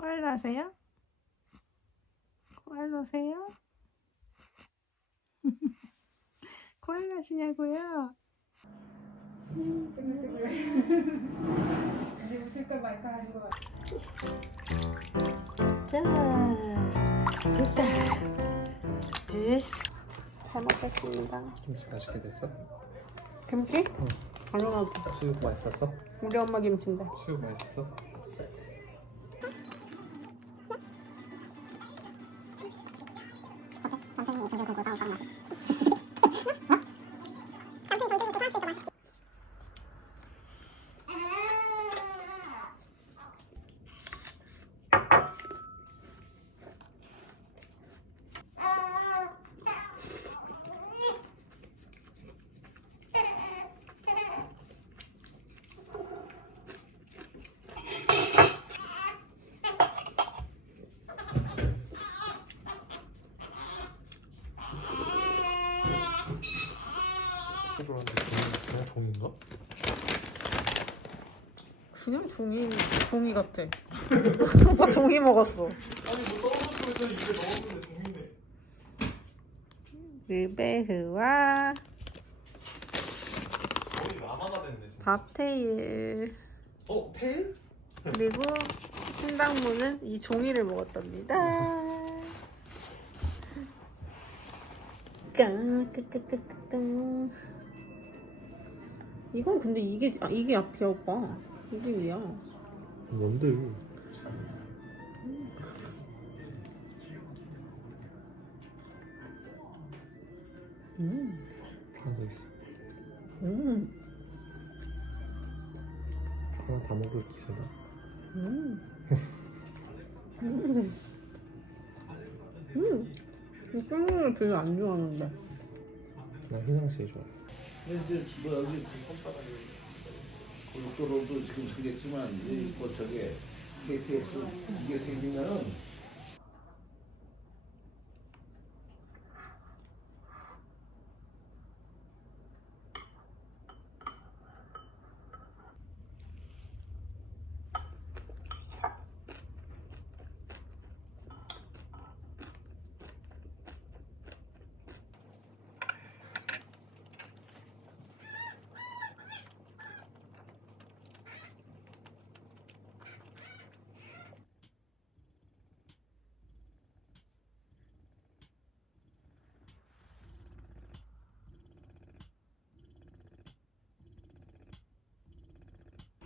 코알라세요? 코알라세요? 코알라시냐고요? 근데 웃을까 말까 하는 것 같아. 자, 됐다. 됐어. 잘 먹겠습니다. 김치 맛있게 됐어? 김치? 당연하지. 수육 맛있었어? 우리 엄마 김치인데. 수육 맛있었어? 종인가? 그냥 종이 종이 같아. 오빠 종이 먹었어. 아니 뭐 떨어졌어 입에 넣었는데 종이네 르베흐와 거의 라마가 됐네 진짜 밥테일 어? 테일? 그리고 신당무는 이 종이를 먹었답니다. 까까까까까. 이건 근데 이게 아, 이게 앞이야 오빠. 이게 위야. 뭔데? 음, 하나 더 있어 음, 하나 다 먹을 기세다 음, 음, 음. 이 쫄깃을 별로 안 좋아하는데. 나 희낭시 좋아 이제 뭐 여기 고속도로도 지금 생겼지만 이제 뭐 저게 KTX 이게 생기면은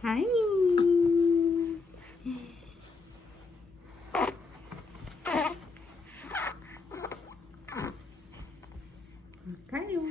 Ai! Caiu.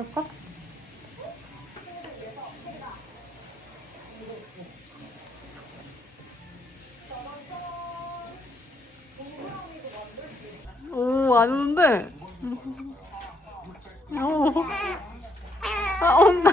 까요? 해볼까? 오, 안 오는데? 오. 아, 온다.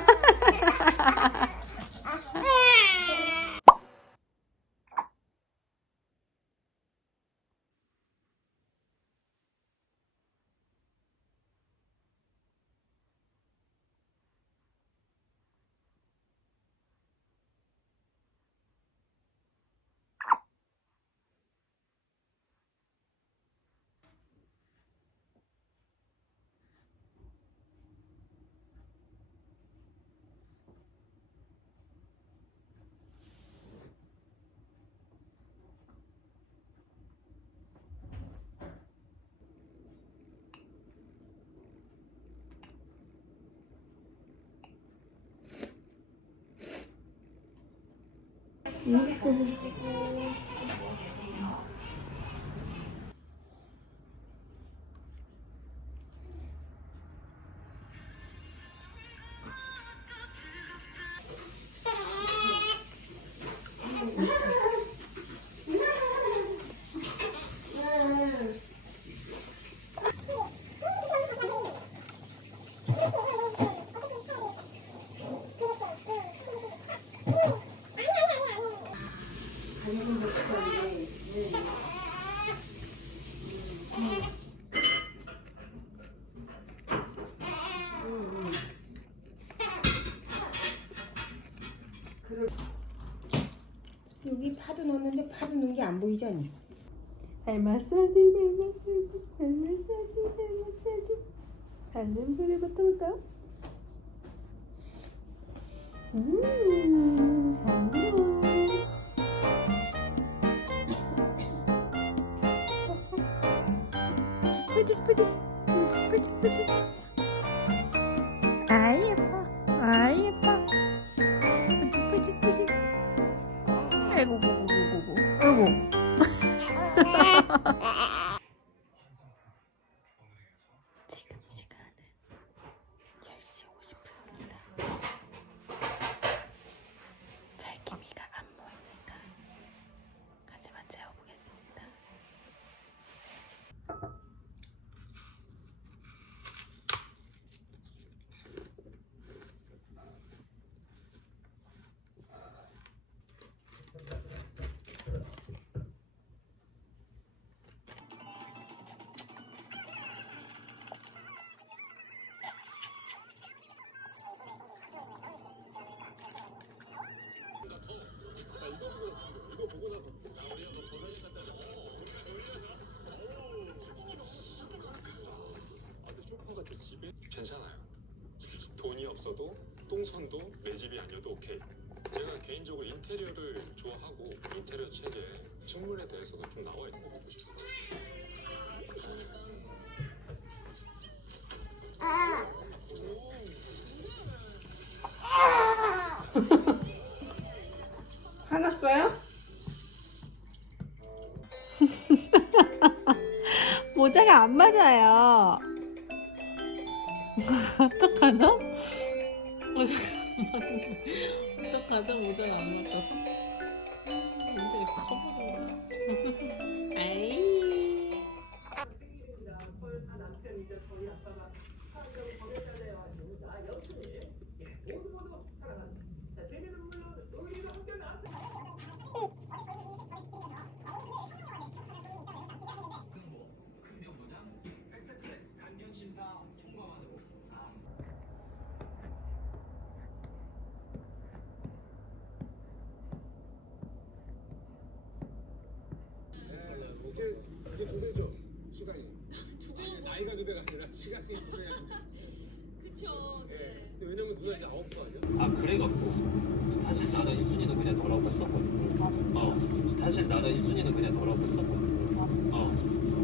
여기 파도 넣었는데 파도 넣은 게 안 보이잖니. 발 마사지, 발 마사지, 발 마사지, 발 마사지. 발 냄새를 맡아볼까요? 음, 향기로워. 뿌디, 뿌디, 뿌디, 뿌디. 아, 예뻐. 아, 예뻐. 아이고, 고고, 고고, 고고. 아이고. 괜찮아요. 돈이 없어도 똥손도 내 집이 아니어도 오케이. 제가 개인적으로 인테리어를 좋아하고 인테리어 체제 식물에 대해서도 좀 나와 있고 보고 싶어요. 안 맞아요. 어떡하죠? 모자가 안 맞는데. 어떡하죠? 모자가 안 맞아서. 모자가 커버린다. 아이. 이제 이제 두 배죠 시간이 두 배? 나이가 두 배가 아니라 시간이 두 배야. 그쵸. 네. 왜냐면 누나 이제 아홉 살 아니야? 아 그래갖고 사실 나는 1순위는 그냥 덜하고 했었거든 어 사실 나는 1순위는 그냥 덜하고 했었거든 어.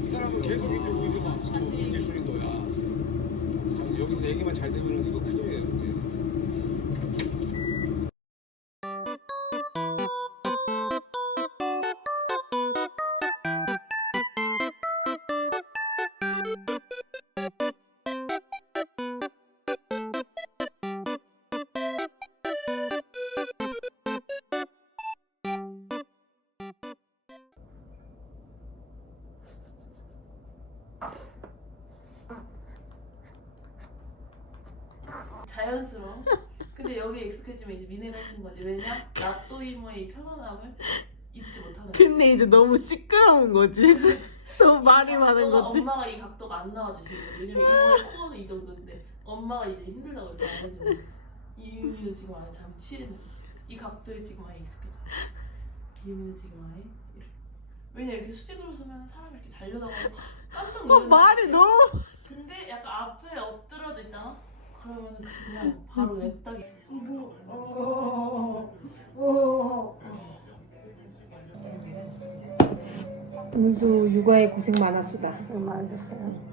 이 사람은 계속 이제 우리가 일순위 너야. 자, 여기서 얘기만 잘 되면 이거 큰일 여기 익숙해지면 이제 미래가 있는 거지. 왜냐? 나또 이모의 이 편안함을 잊지 못하는 거지. 근데 이제 너무 시끄러운 거지. 너무 말이 많은 각도가 거지. 엄마가 이 각도가 안 나와주시는 거지. 왜냐면 이모의 코어는 이 정도인데 엄마가 이제 힘들다고 이렇게 안 해주는 거지. 이유미는 지금 아예 잠 거지. 이 각도에 지금 아예 익숙해져. 이유미는 지금 아예 이래. 왜냐 이렇게 수직으로 서면 사람이 이렇게 잘려다가고 깜짝 어, 놀라는 말이 너무. 근데 약간 앞에 엎드려져 있잖아? 그러면 그냥 바로 냅다기 오늘도 육아에 고생 많았수다. 고생 많으셨어요.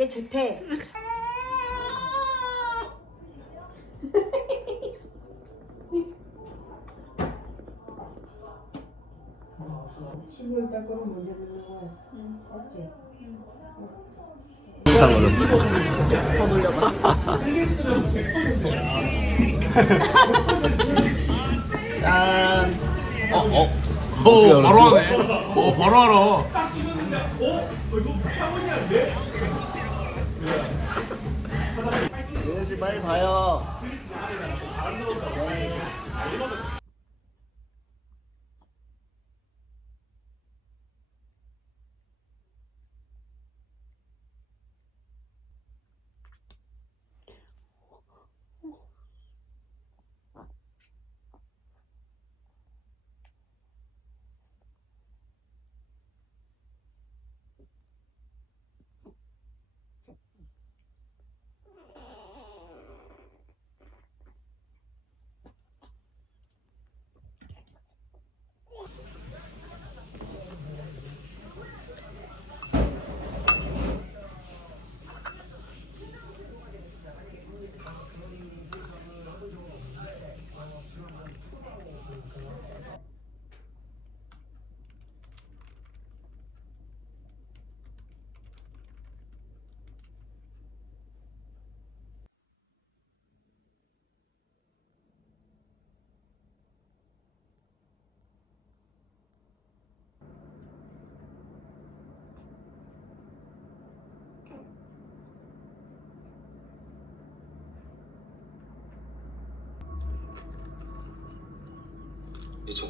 얘 좋대. 달 거는 먼저 듣는 거야. 어째? 오 바로 하네. 오 바로 알아. 빨리 봐요.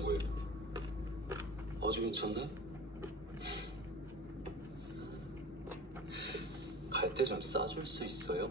뭐예요? 아주 괜찮네? 갈 때 좀 싸줄 수 있어요?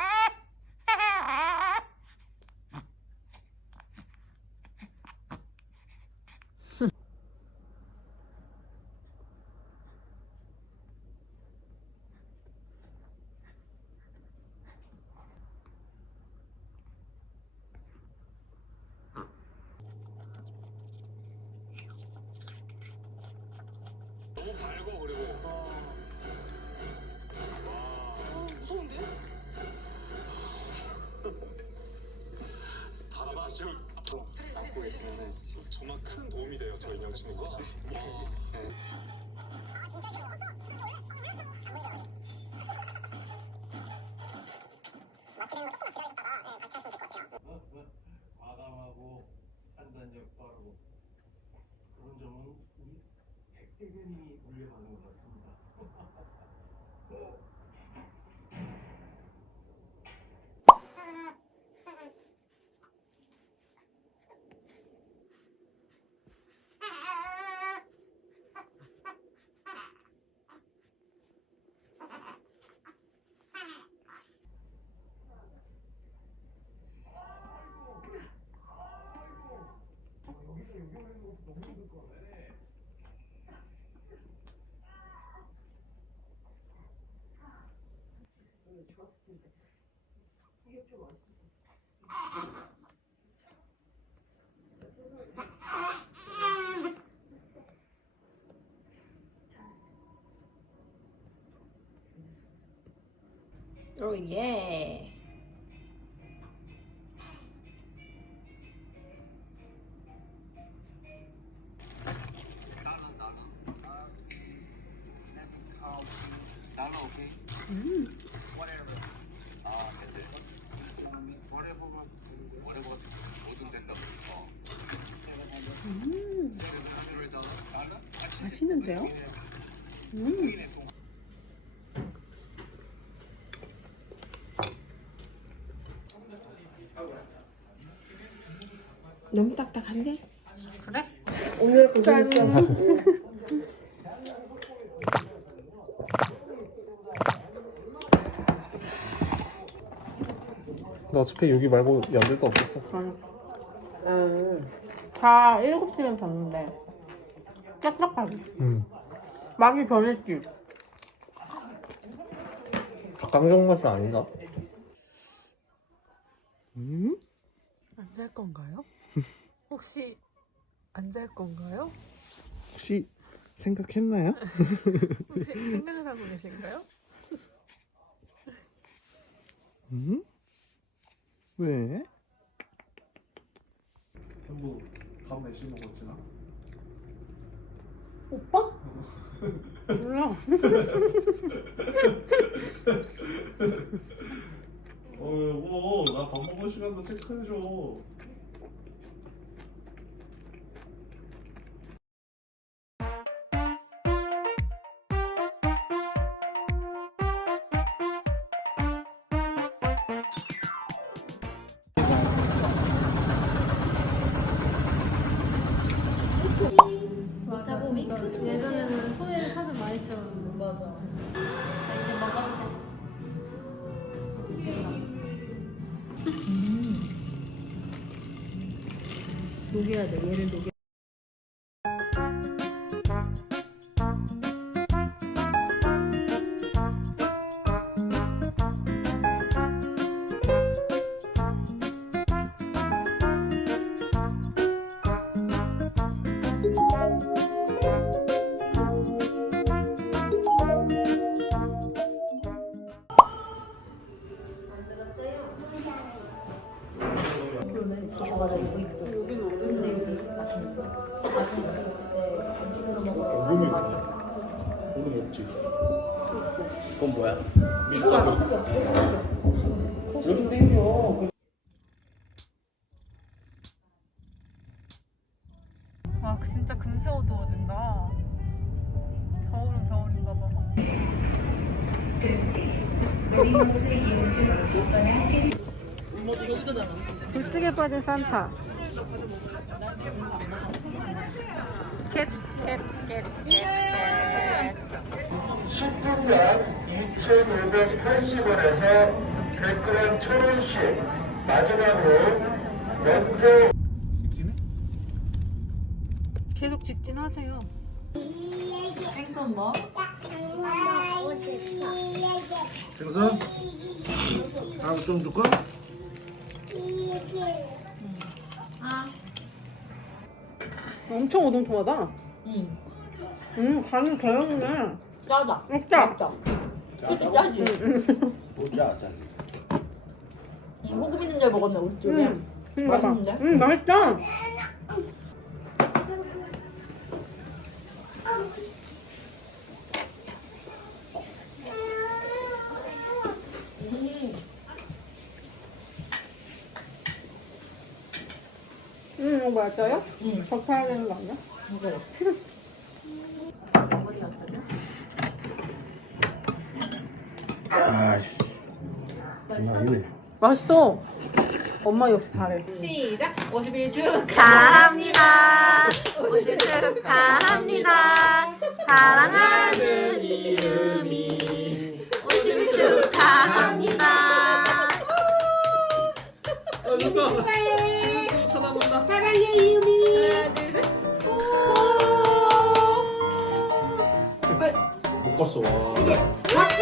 과감하고 판단력 빠르고 그런 점은 우리 백대변이 물려받는 것 같습니다. 오 예. 너무 딱딱한데? 그래? 짠. 나 어차피 여기 말고 연대도 없었어. 음. 다 7시면 잤는데 딱딱하지? 응. 맛이 변했지? 닭강정 맛이 아닌가? 음? 안 잘 건가요? 혹시 안 잘 건가요? 혹시 생각했나요? 혹시 생각을 하고 계신가요? 음? 왜? 전부 밥 몇시 먹었 지나? 오빠? 몰라. 어 여보 나 밥 먹을 시간도 체크해줘 녹여야 돼. 얘를 녹여. 얼음이 얼음 없지. 그건 뭐야? 미숫가루. 요즘 땡겨. 아 진짜 금세 어두워진다. 겨울은 겨울인가 봐. 굴뚝에 빠진 산타. 2,580원에서 100g 1,000원씩 마지막으로 먼저 직진해? 계속 직진하세요. 생선 뭐? 생선? 하나 좀 줄까? 엄청 오동통하다. 응. 음, 간이 배웠네. 짜다. 짜. 짜. 솔직히 짜지. 응, 소금 있는 줄 먹었네 우리 쪽에. 음, 음, 맛있는데? 음, 맛있다. 음, 이거 맞아요? 응. 적혀야 되는 거 아니야? 어 디 갔어요? 아이씨. 이네 맛있어. 엄마 역시 잘해. 시작 50일 축 축하합니다. 50일 축하합니다. 사랑하는 이유미. 50일 축하합니다. 아 축하해. 사랑해 이유미 못 갔어 와 박수